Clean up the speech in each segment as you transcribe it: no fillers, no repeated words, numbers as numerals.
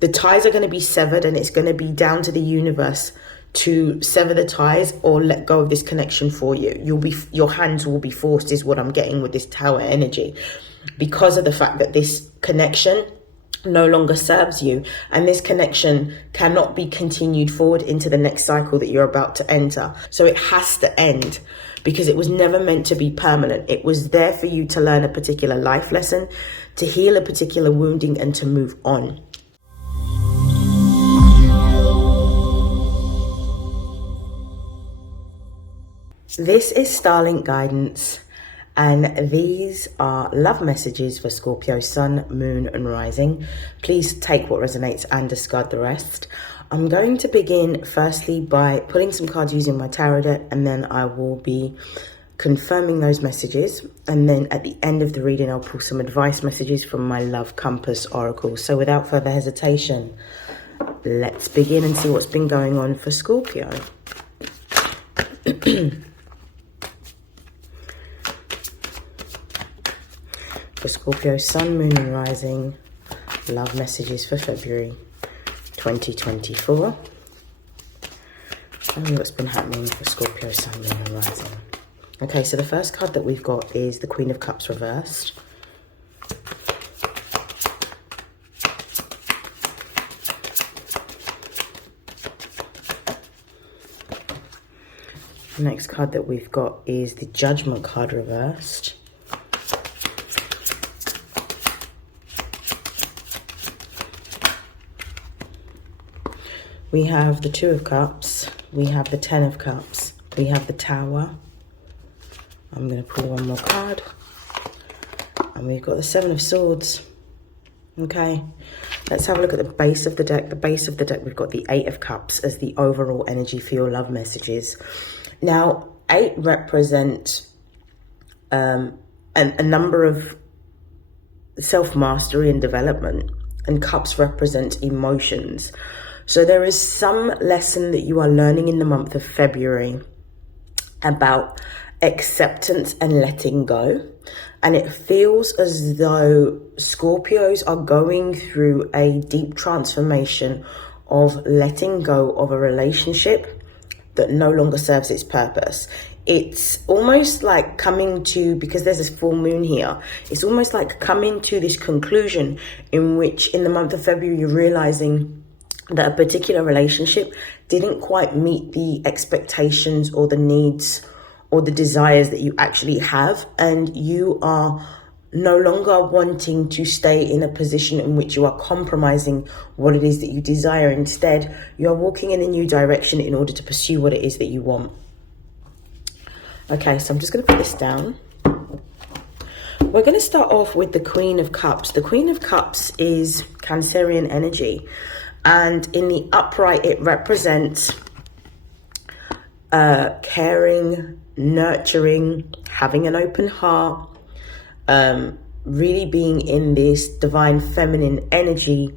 the ties are going to be severed, and it's going to be down to the universe to sever the ties or let go of this connection for you. Your hands will be forced, is what I'm getting with this Tower energy, because of the fact that this connection no longer serves you, and this connection cannot be continued forward into the next cycle that you're about to enter. So it has to end, because it was never meant to be permanent. It was there for you to learn a particular life lesson, to heal a particular wounding, and to move on. This is StarLink guidance, and these are love messages for Scorpio Sun, Moon and Rising. Please take what resonates and discard the rest. I'm going to begin firstly by pulling some cards using my tarot deck, and then I will be confirming those messages. And then at the end of the reading, I'll pull some advice messages from my Love Compass Oracle. So without further hesitation, let's begin and see what's been going on for Scorpio. For Scorpio Sun, Moon and Rising, love messages for February 2024. Tell me what's been happening for Scorpio Sun, Moon and Rising. Okay, so the first card that we've got is the Queen of Cups reversed. The next card that we've got is the Judgment card reversed. We have the Two of Cups, we have the Ten of Cups, we have the Tower. I'm going to pull one more card. And we've got the Seven of Swords. Okay, let's have a look at the base of the deck. The base of the deck, we've got the Eight of Cups as the overall energy for your love messages. Now, 8 represent a number of self-mastery and development, and cups represent emotions. So there is some lesson that you are learning in the month of February about acceptance and letting go. And it feels as though Scorpios are going through a deep transformation of letting go of a relationship that no longer serves its purpose. It's almost like coming to, because there's this full moon here, it's almost like coming to this conclusion in which in the month of February you're realizing that a particular relationship didn't quite meet the expectations or the needs or the desires that you actually have, and you are no longer wanting to stay in a position in which you are compromising what it is that you desire. Instead, you are walking in a new direction in order to pursue what it is that you want. Okay, so I'm just going to put this down. We're going to start off with the Queen of Cups. The Queen of Cups is Cancerian energy. And in the upright, it represents caring, nurturing, having an open heart, really being in this divine feminine energy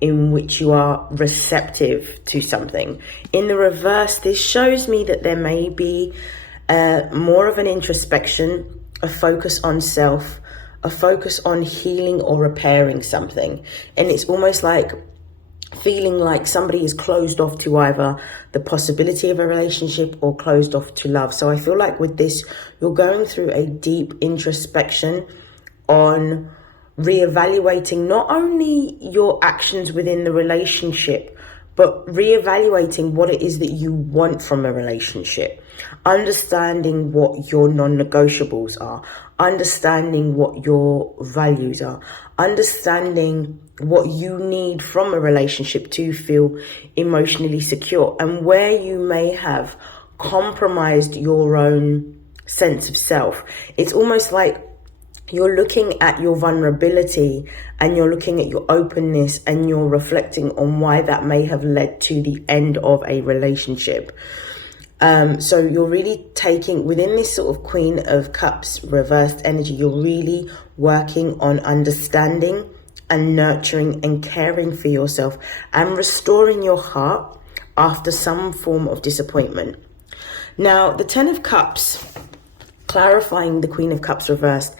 in which you are receptive to something. In the reverse, this shows me that there may be more of an introspection, a focus on self, a focus on healing or repairing something. And it's almost like feeling like somebody is closed off to either the possibility of a relationship or closed off to love. So I feel like with this, you're going through a deep introspection on reevaluating not only your actions within the relationship, but reevaluating what it is that you want from a relationship, understanding what your non-negotiables are, understanding what your values are, understanding what you need from a relationship to feel emotionally secure, and where you may have compromised your own sense of self. It's almost like you're looking at your vulnerability and you're looking at your openness and you're reflecting on why that may have led to the end of a relationship. So you're really taking, within this sort of Queen of Cups reversed energy, you're really working on understanding and nurturing and caring for yourself and restoring your heart after some form of disappointment. Now, the Ten of Cups, clarifying the Queen of Cups reversed,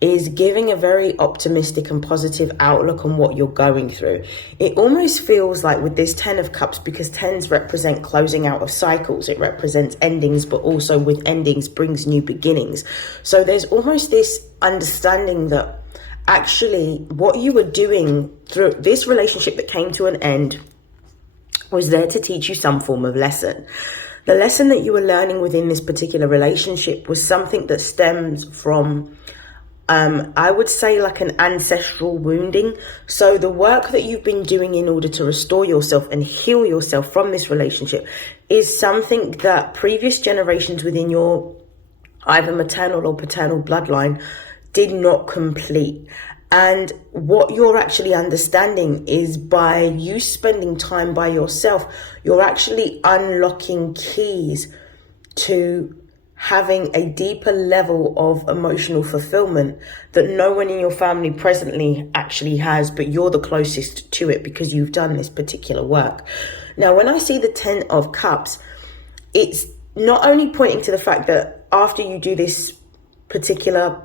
is giving a very optimistic and positive outlook on what you're going through. It almost feels like with this 10 of Cups, because 10s represent closing out of cycles, it represents endings, but also with endings brings new beginnings. So there's almost this understanding that actually what you were doing through this relationship that came to an end was there to teach you some form of lesson. The lesson that you were learning within this particular relationship was something that stems from, I would say, like an ancestral wounding. So the work that you've been doing in order to restore yourself and heal yourself from this relationship is something that previous generations within your either maternal or paternal bloodline did not complete. And what you're actually understanding is by you spending time by yourself, you're actually unlocking keys to having a deeper level of emotional fulfillment that no one in your family presently actually has, but you're the closest to it because you've done this particular work. Now, when I see the 10 of Cups, it's not only pointing to the fact that after you do this particular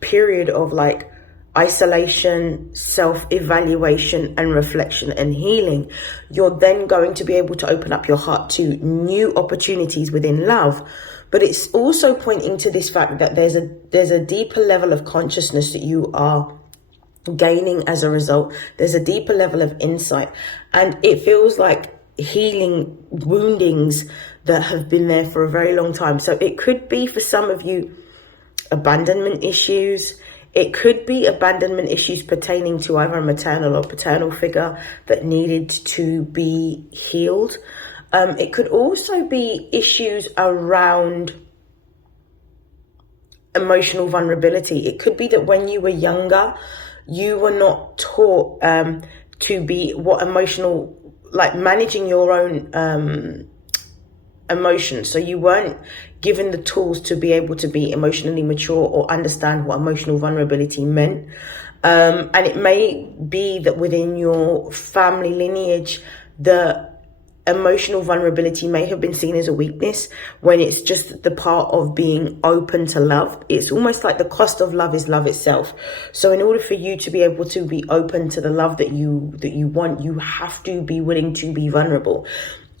period of like isolation, self-evaluation and reflection and healing, you're then going to be able to open up your heart to new opportunities within love. But it's also pointing to this fact that there's a deeper level of consciousness that you are gaining as a result. There's a deeper level of insight, and it feels like healing woundings that have been there for a very long time. So it could be for some of you abandonment issues. It could be abandonment issues pertaining to either a maternal or paternal figure that needed to be healed. It could also be issues around emotional vulnerability. It could be that when you were younger, you were not taught to be what emotional, like managing your own emotions. So you weren't given the tools to be able to be emotionally mature or understand what emotional vulnerability meant. And it may be that within your family lineage, the emotional vulnerability may have been seen as a weakness when it's just the part of being open to love. It's almost like the cost of love is love itself. So in order for you to be able to be open to the love that you want, you have to be willing to be vulnerable.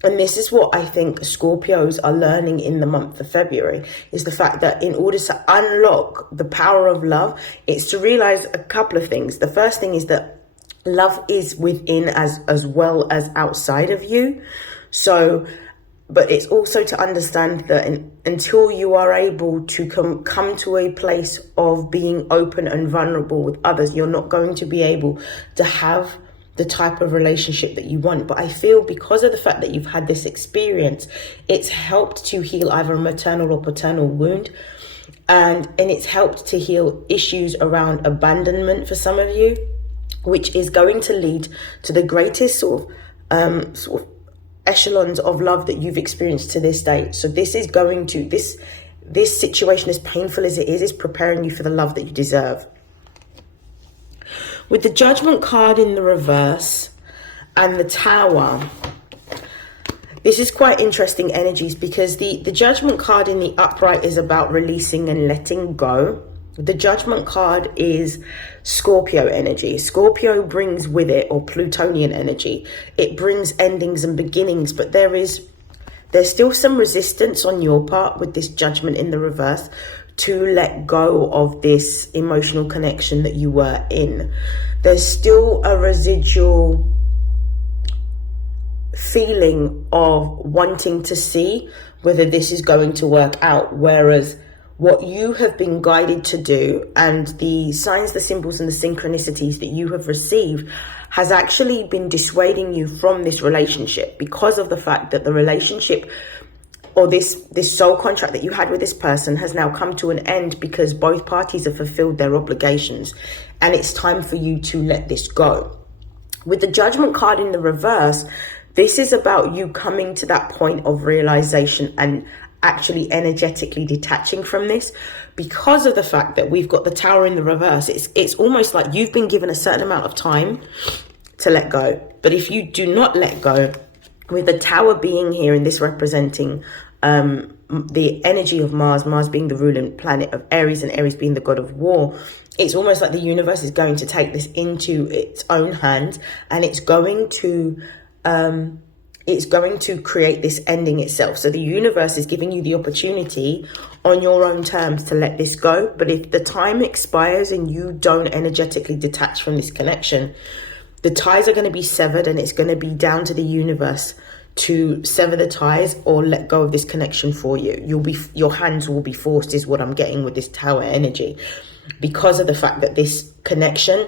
And this is what I think Scorpios are learning in the month of February, is the fact that in order to unlock the power of love, it's to realize a couple of things. The first thing is that love is within as well as outside of you. So, but it's also to understand that until you are able to come to a place of being open and vulnerable with others, you're not going to be able to have the type of relationship that you want. But I feel because of the fact that you've had this experience, it's helped to heal either a maternal or paternal wound. And it's helped to heal issues around abandonment for some of you, which is going to lead to the greatest sort of echelons of love that you've experienced to this day. So this is going to, this situation, as painful as it is preparing you for the love that you deserve. With the Judgment card in the reverse and the Tower, this is quite interesting energies, because the Judgment card in the upright is about releasing and letting go. The Judgment card is Scorpio energy. Scorpio brings with it, or Plutonian energy, it brings endings and beginnings, but there's still some resistance on your part with this Judgment in the reverse to let go of this emotional connection that you were in. There's still a residual feeling of wanting to see whether this is going to work out, whereas what you have been guided to do and the signs, the symbols and the synchronicities that you have received has actually been dissuading you from this relationship, because of the fact that the relationship or this soul contract that you had with this person has now come to an end, because both parties have fulfilled their obligations and it's time for you to let this go. With the Judgment card in the reverse, this is about you coming to that point of realization and actually energetically detaching from this, because of the fact that we've got the Tower in the reverse. It's almost like you've been given a certain amount of time to let go. But if you do not let go, with the Tower being here and this representing the energy of Mars, Mars being the ruling planet of Aries and Aries being the god of war, it's almost like the universe is going to take this into its own hands, and it's going to create this ending itself. So the universe is giving you the opportunity on your own terms to let this go. But if the time expires and you don't energetically detach from this connection, the ties are going to be severed, and it's going to be down to the universe to sever the ties or let go of this connection for you. Your hands will be forced, is what I'm getting with this Tower energy, because of the fact that this connection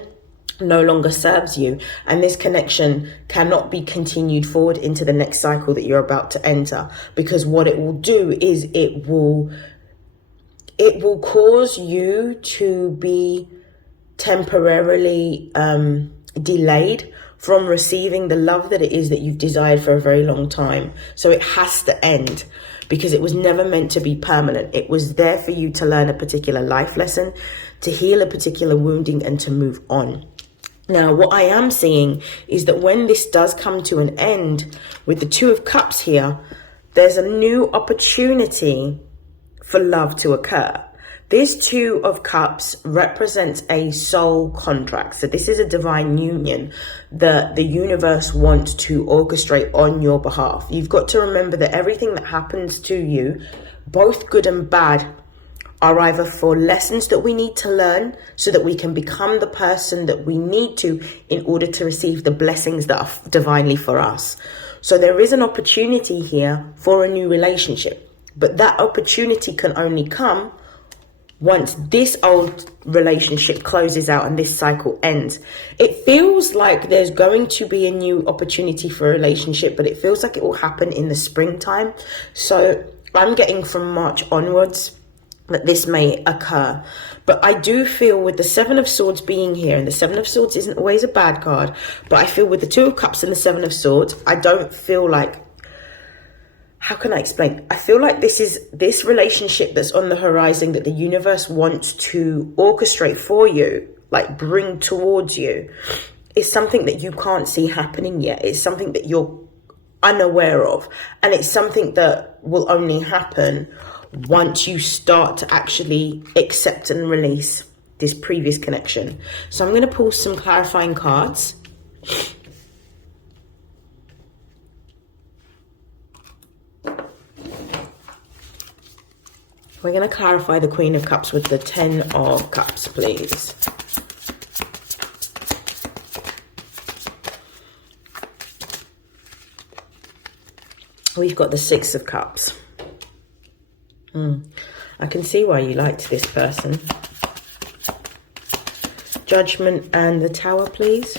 no longer serves you, and this connection cannot be continued forward into the next cycle that you're about to enter, because what it will do is it will cause you to be temporarily delayed from receiving the love that it is that you've desired for a very long time. So it has to end, because it was never meant to be permanent. It was there for you to learn a particular life lesson, to heal a particular wounding, and to move on. Now, what I am seeing is that when this does come to an end with the Two of Cups here, there's a new opportunity for love to occur. This Two of Cups represents a soul contract. So this is a divine union that the universe wants to orchestrate on your behalf. You've got to remember that everything that happens to you, both good and bad, are either for lessons that we need to learn so that we can become the person that we need to in order to receive the blessings that are divinely for us. So there is an opportunity here for a new relationship, but that opportunity can only come once this old relationship closes out and this cycle ends. It feels like there's going to be a new opportunity for a relationship, but it feels like it will happen in the springtime. So I'm getting from March onwards that this may occur. But I do feel with the Seven of Swords being here, and the Seven of Swords isn't always a bad card, but I feel with the Two of Cups and the Seven of Swords, I don't feel like, how can I explain? I feel like this relationship that's on the horizon that the universe wants to orchestrate for you, like bring towards you, is something that you can't see happening yet. It's something that you're unaware of, and it's something that will only happen once you start to actually accept and release this previous connection. So I'm going to pull some clarifying cards. We're going to clarify the Queen of Cups with the Ten of Cups, please. We've got the Six of Cups. I can see why you liked this person. Judgment and the Tower, please.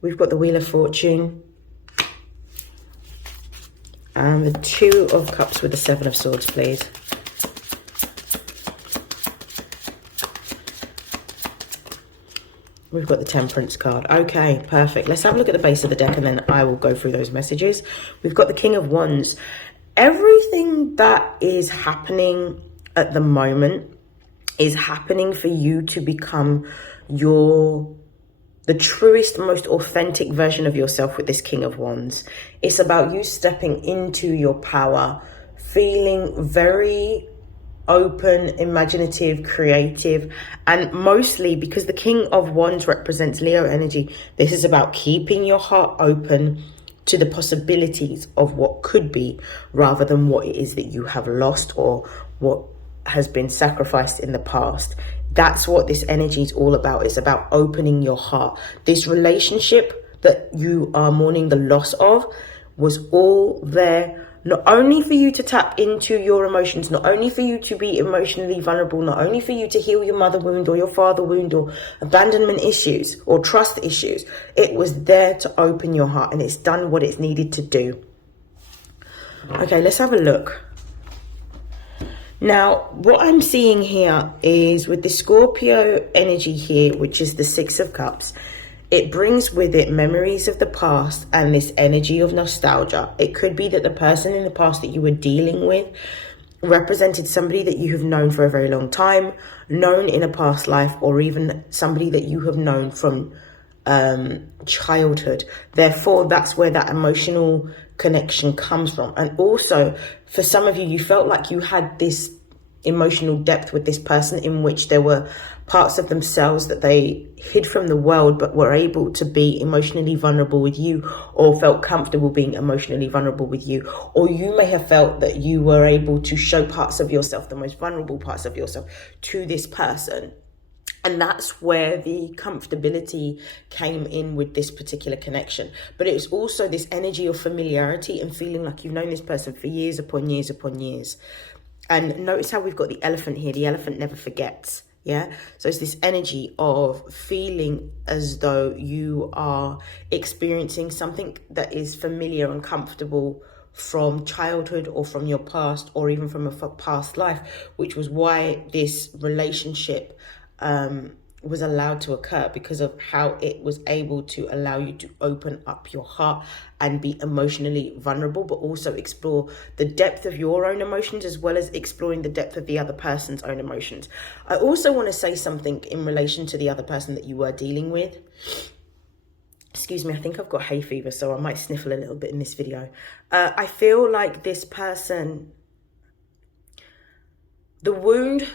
We've got the Wheel of Fortune. And the Two of Cups with the Seven of Swords, please. We've got the Temperance card. Okay, perfect. Let's have a look at the base of the deck, and then I will go through those messages. We've got the King of Wands. Everything that is happening at the moment is happening for you to become the truest, most authentic version of yourself with this King of Wands. It's about you stepping into your power, feeling very open, imaginative, creative, and mostly because the King of Wands represents Leo energy, this is about keeping your heart open to the possibilities of what could be rather than what it is that you have lost or what has been sacrificed in the past. That's what this energy is all about. It's about opening your heart. This relationship that you are mourning the loss of was all there, not only for you to tap into your emotions, not only for you to be emotionally vulnerable, not only for you to heal your mother wound or your father wound or abandonment issues or trust issues. It was there to open your heart, and it's done what it's needed to do. Okay, let's have a look. Now, what I'm seeing here is with the Scorpio energy here, which is the Six of Cups, it brings with it memories of the past and this energy of nostalgia. It could be that the person in the past that you were dealing with represented somebody that you have known for a very long time, known in a past life, or even somebody that you have known from childhood. Therefore, that's where that emotional connection comes from. And also, for some of you, you felt like you had this emotional depth with this person in which there were parts of themselves that they hid from the world but were able to be emotionally vulnerable with you, or felt comfortable being emotionally vulnerable with you. Or you may have felt that you were able to show parts of yourself, the most vulnerable parts of yourself, to this person. And that's where the comfortability came in with this particular connection. But it was also this energy of familiarity and feeling like you've known this person for years upon years upon years. And notice how we've got the elephant here. The elephant never forgets. Yeah. So it's this energy of feeling as though you are experiencing something that is familiar and comfortable from childhood or from your past or even from a past life, which was why this relationship was allowed to occur, because of how it was able to allow you to open up your heart and be emotionally vulnerable, but also explore the depth of your own emotions as well as exploring the depth of the other person's own emotions. I also want to say something in relation to the other person that you were dealing with. Excuse me, I think I've got hay fever, so I might sniffle a little bit in this video. I feel like this person, the wound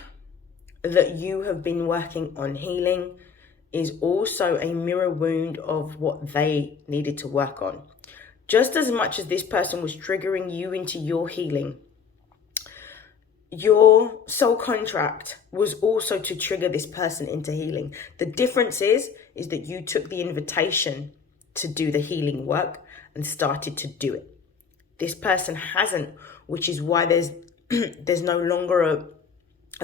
that you have been working on healing is also a mirror wound of what they needed to work on. Just as much as this person was triggering you into your healing, your soul contract was also to trigger this person into healing. The difference is that you took the invitation to do the healing work and started to do it. This person hasn't, which is why there's no longer a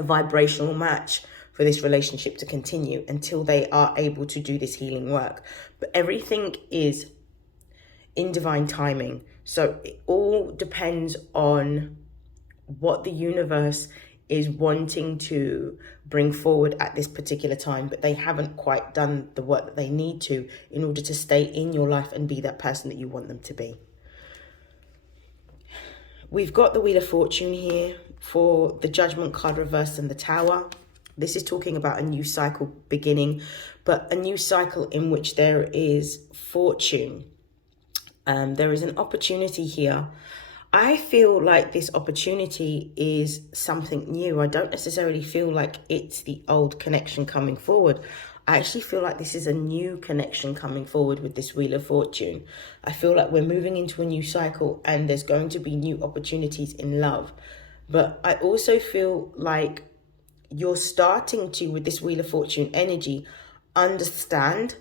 vibrational match for this relationship to continue until they are able to do this healing work. But everything is in divine timing. So it all depends on what the universe is wanting to bring forward at this particular time, but they haven't quite done the work that they need to in order to stay in your life and be that person that you want them to be. We've got the Wheel of Fortune here for the Judgment card reversed and the Tower. This is talking about a new cycle beginning, but a new cycle in which there is fortune. There is an opportunity here. I feel like this opportunity is something new. I don't necessarily feel like it's the old connection coming forward. I actually feel like this is a new connection coming forward with this Wheel of Fortune. I feel like we're moving into a new cycle and there's going to be new opportunities in love. But I also feel like you're starting to, with this Wheel of Fortune energy, understand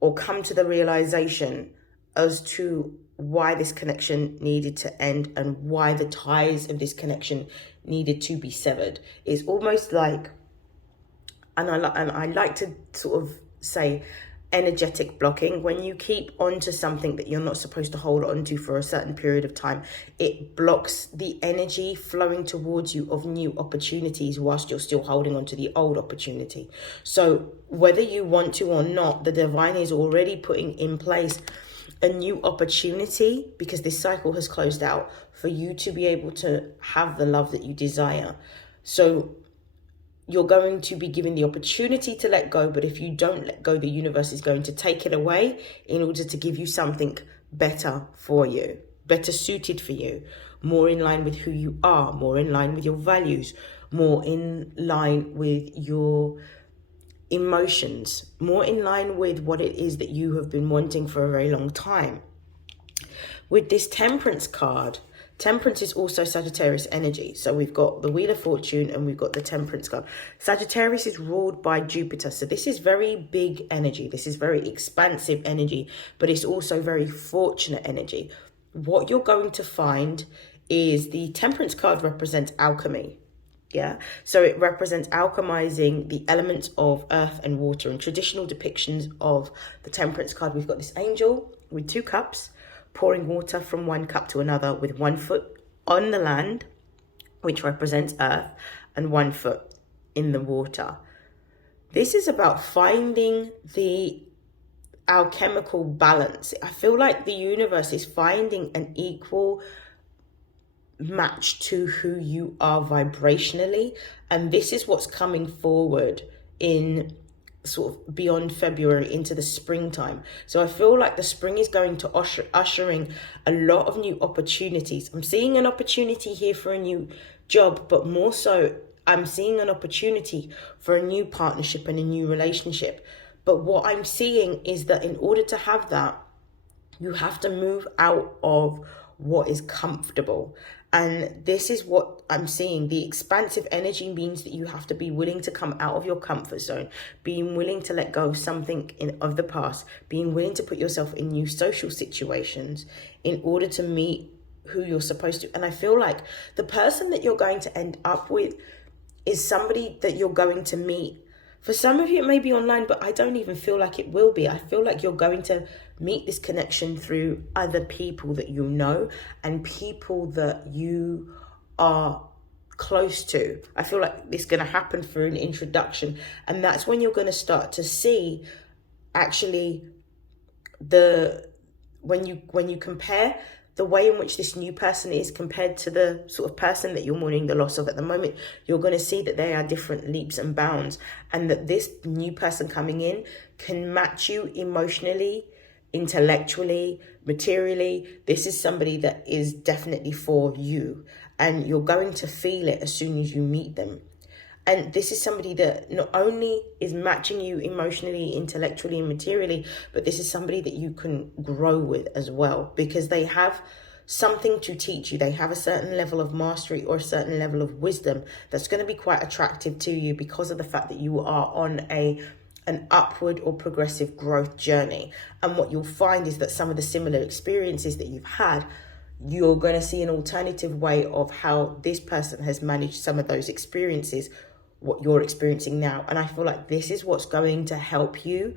or come to the realization as to why this connection needed to end and why the ties of this connection needed to be severed. It's almost like, and I like to sort of say, energetic blocking. When you keep onto something that you're not supposed to hold on to for a certain period of time, it blocks the energy flowing towards you of new opportunities whilst you're still holding on to the old opportunity. So whether you want to or not, the divine is already putting in place a new opportunity, because this cycle has closed out, for you to be able to have the love that you desire. So you're going to be given the opportunity to let go, but if you don't let go, the universe is going to take it away in order to give you something better for you, better suited for you, more in line with who you are, more in line with your values, more in line with your emotions, more in line with what it is that you have been wanting for a very long time. With this Temperance card, Temperance is also Sagittarius energy. So we've got the Wheel of Fortune and we've got the Temperance card. Sagittarius is ruled by Jupiter. So this is very big energy. This is very expansive energy, but it's also very fortunate energy. What you're going to find is the Temperance card represents alchemy. Yeah, so it represents alchemizing the elements of earth and water. In traditional depictions of the Temperance card, we've got this angel with 2 cups, pouring water from one cup to another with 1 foot on the land, which represents earth, and 1 foot in the water. This is about finding the alchemical balance. I feel like the universe is finding an equal match to who you are vibrationally, and this is what's coming forward in sort of beyond February into the springtime. So I feel like the spring is going to ushering a lot of new opportunities. I'm seeing an opportunity here for a new job, but more so I'm seeing an opportunity for a new partnership and a new relationship. But what I'm seeing is that in order to have that, you have to move out of what is comfortable. And this is what I'm seeing. The expansive energy means that you have to be willing to come out of your comfort zone, being willing to let go of something of the past, being willing to put yourself in new social situations in order to meet who you're supposed to. And I feel like the person that you're going to end up with is somebody that you're going to meet. For some of you, it may be online, but I don't even feel like it will be. I feel like you're going to meet this connection through other people that you know and people that you are close to. I feel like this is going to happen through an introduction. And that's when you're going to start to see actually when you compare the way in which this new person is compared to the sort of person that you're mourning the loss of at the moment, you're going to see that they are different leaps and bounds, and that this new person coming in can match you emotionally, intellectually, materially. This is somebody that is definitely for you, and you're going to feel it as soon as you meet them. And this is somebody that not only is matching you emotionally, intellectually, and materially, but this is somebody that you can grow with as well, because they have something to teach you. They have a certain level of mastery or a certain level of wisdom that's going to be quite attractive to you because of the fact that you are on an upward or progressive growth journey. And what you'll find is that some of the similar experiences that you've had, you're going to see an alternative way of how this person has managed some of those experiences, what you're experiencing now. And I feel like this is what's going to help you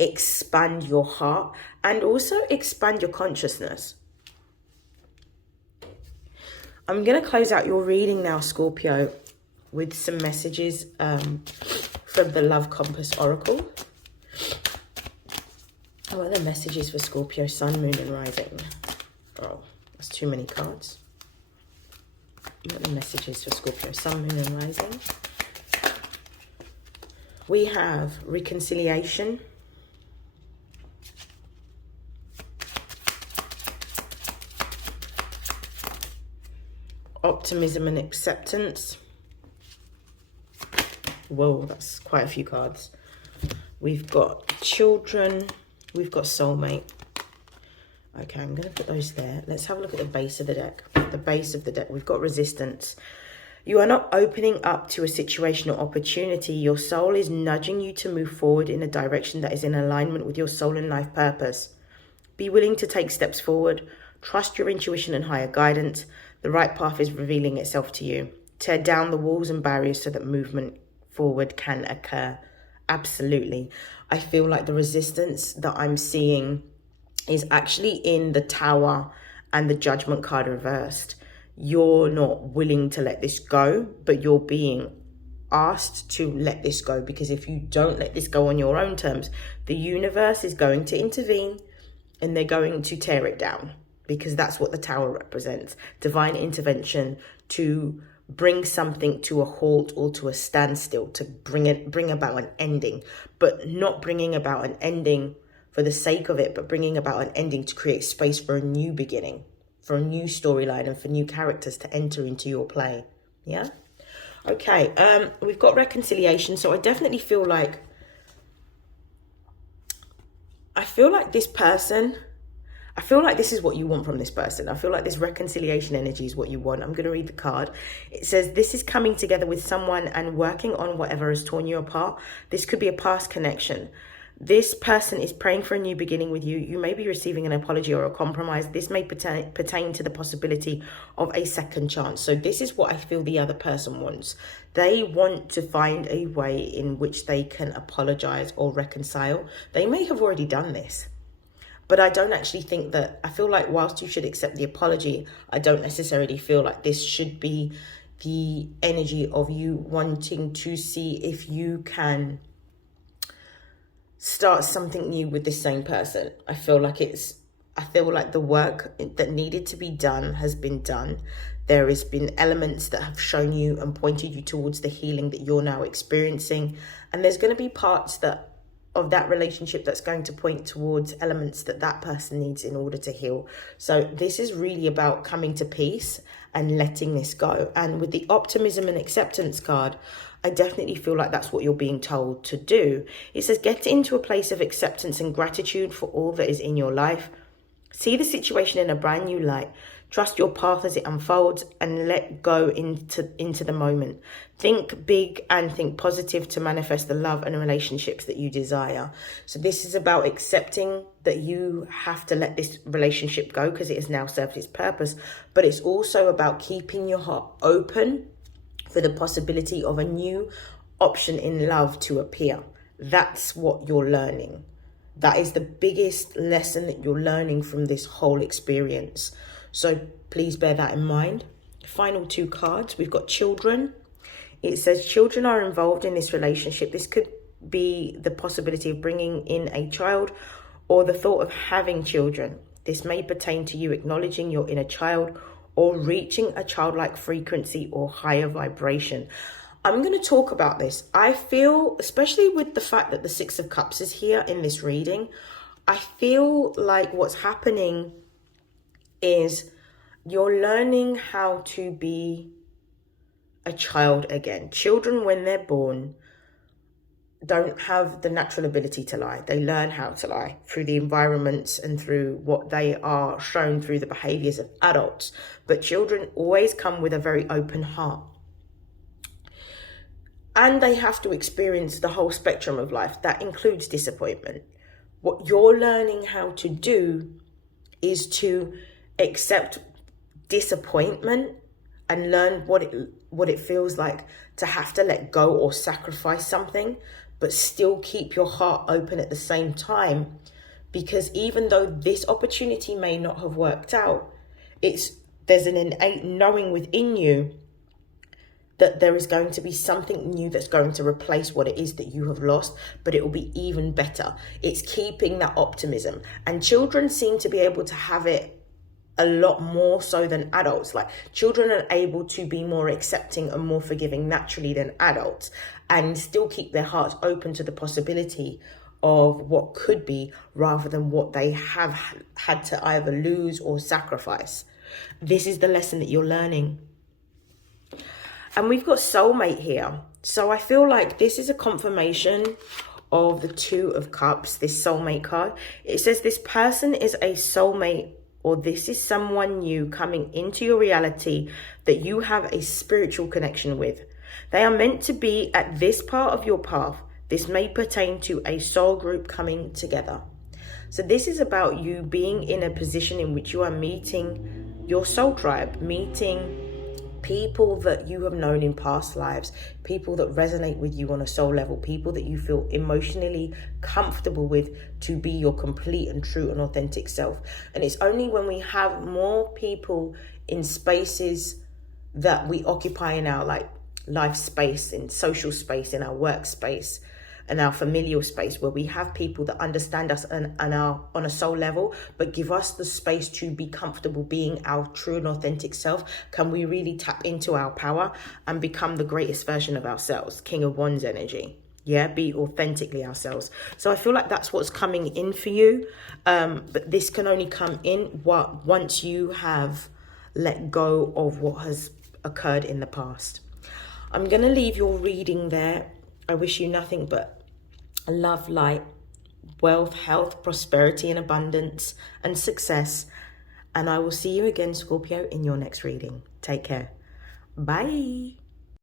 expand your heart and also expand your consciousness. I'm going to close out your reading now, Scorpio, with some messages from the Love Compass Oracle. What are the messages for Scorpio, Sun, Moon and Rising? Oh, that's too many cards. What are the messages for Scorpio, Sun, Moon and Rising? We have reconciliation. Optimism and acceptance. Whoa, that's quite a few cards. We've got children. We've got soulmate. Okay, I'm going to put those there. Let's have a look at the base of the deck. The base of the deck, we've got resistance. You are not opening up to a situation or opportunity. Your soul is nudging you to move forward in a direction that is in alignment with your soul and life purpose. Be willing to take steps forward. Trust your intuition and higher guidance. The right path is revealing itself to you. Tear down the walls and barriers so that movement forward can occur. Absolutely. I feel like the resistance that I'm seeing is actually in the Tower and the Judgment card reversed. You're not willing to let this go, but you're being asked to let this go, because if you don't let this go on your own terms, the universe is going to intervene and they're going to tear it down, because that's what the Tower represents. Divine intervention to bring something to a halt or to a standstill, to bring about an ending, but not bringing about an ending for the sake of it, but bringing about an ending to create space for a new beginning, for a new storyline and for new characters to enter into your play. Yeah? Okay, we've got reconciliation. So I definitely feel like, this person, I feel like this is what you want from this person. I feel like this reconciliation energy is what you want. I'm going to read the card. It says, this is coming together with someone and working on whatever has torn you apart. This could be a past connection. This person is praying for a new beginning with you. You may be receiving an apology or a compromise. This may pertain to the possibility of a second chance. So this is what I feel the other person wants. They want to find a way in which they can apologize or reconcile. They may have already done this, but I don't actually think that, I feel like whilst you should accept the apology, I don't necessarily feel like this should be the energy of you wanting to see if you can start something new with this same person. I feel like it's I feel like the work that needed to be done has been done. There has been elements that have shown you and pointed you towards the healing that you're now experiencing. And there's going to be parts of that relationship that's going to point towards elements that that person needs in order to heal. So this is really about coming to peace and letting this go. And with the optimism and acceptance card, I definitely feel like that's what you're being told to do. It says, get into a place of acceptance and gratitude for all that is in your life. See the situation in a brand new light. Trust your path as it unfolds and let go into the moment. Think big and think positive to manifest the love and relationships that you desire. So this is about accepting that you have to let this relationship go because it has now served its purpose. But it's also about keeping your heart open for the possibility of a new option in love to appear. That's what you're learning. That is the biggest lesson that you're learning from this whole experience. So please bear that in mind. Final two cards, we've got children. It says children are involved in this relationship. This could be the possibility of bringing in a child or the thought of having children. This may pertain to you acknowledging your inner child or reaching a childlike frequency or higher vibration. I'm going to talk about this. I feel, especially with the fact that the Six of Cups is here in this reading, I feel like what's happening is you're learning how to be a child again. Children, when they're born, don't have the natural ability to lie. They learn how to lie through the environments and through what they are shown through the behaviors of adults. But children always come with a very open heart. And they have to experience the whole spectrum of life. That includes disappointment. What you're learning how to do is to accept disappointment and learn what it feels like to have to let go or sacrifice something, but still keep your heart open at the same time. Because even though this opportunity may not have worked out, there's an innate knowing within you that there is going to be something new that's going to replace what it is that you have lost, but it will be even better. It's keeping that optimism. And children seem to be able to have it a lot more so than adults. Like, children are able to be more accepting and more forgiving naturally than adults, and still keep their hearts open to the possibility of what could be rather than what they have had to either lose or sacrifice. This is the lesson that you're learning. And we've got soulmate here. So I feel like this is a confirmation of the Two of Cups, this soulmate card. It says this person is a soulmate, or this is someone new coming into your reality that you have a spiritual connection with. They are meant to be at this part of your path. This may pertain to a soul group coming together. So this is about you being in a position in which you are meeting your soul tribe, meeting people that you have known in past lives, people that resonate with you on a soul level, people that you feel emotionally comfortable with to be your complete and true and authentic self. And it's only when we have more people in spaces that we occupy in our life space, in social space, in our workspace, and our familial space, where we have people that understand us and are on a soul level, but give us the space to be comfortable being our true and authentic self, can we really tap into our power and become the greatest version of ourselves, King of Wands energy. Yeah, be authentically ourselves. So I feel like that's what's coming in for you. But this can only come in once you have let go of what has occurred in the past. I'm going to leave your reading there. I wish you nothing but love, light, wealth, health, prosperity and abundance and success. And I will see you again, Scorpio, in your next reading. Take care. Bye.